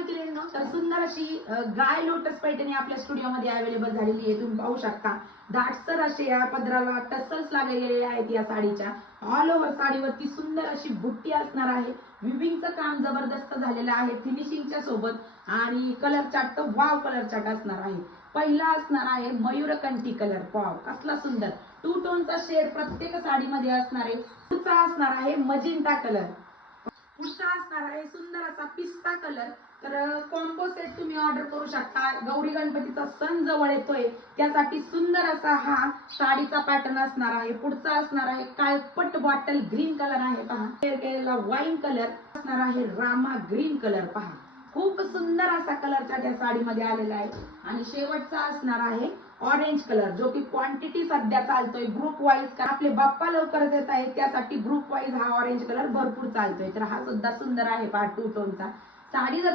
मैत्रिणींनो, तर सुंदर अशी गाय लोटस पैठणी आपल्या स्टुडिओमध्ये अवेलेबल झालेली आहे. तुम्ही पाहू शकता दाटसर असे या पदराला टसल्स लागलेले आहेत या साडीच्या. ऑल ओव्हर साडीवरती सुंदर अशी बुट्टी असणार आहे. विविंगचं काम जबरदस्त झालेलं आहे फिनिशिंगच्या सोबत आणि कलर चार्ट तर वाव कलर चार्ट असणार आहे. पहिला असणार आहे मयूरकंठी कलर. वाव कसला सुंदर टू टोनचा शेड प्रत्येक साडीमध्ये असणार आहे. पुढचा असणार आहे मजिंटा कलर. पुढचा असणार आहे सुंदर असा पिस्ता कलर. तर कॉम्बो सेट तुम्ही ऑर्डर करू शकता. गौरी गणपतीचा सण जवळ येतोय त्यासाठी सुंदर असा हा साडीचा पॅटर्न असणार आहे. पुढचा असणार आहे काळपट बॉटल ग्रीन कलर आहे पहा. केलेला वाईन कलर असणार आहे रामा ग्रीन कलर पहा. खूप सुंदर असा कलर त्या साडीमध्ये आलेला आहे. आणि शेवटचा असणार आहे ऑरेंज कलर जो की क्वांटिटी सध्या चालतोय ग्रुप वाईज. आपले बाप्पा लवकरच येत आहेत त्यासाठी ग्रुप वाईज हा ऑरेंज कलर भरपूर चालतोय. तर हा सुद्धा सुंदर आहे पहा टू टोनचा साडी. जर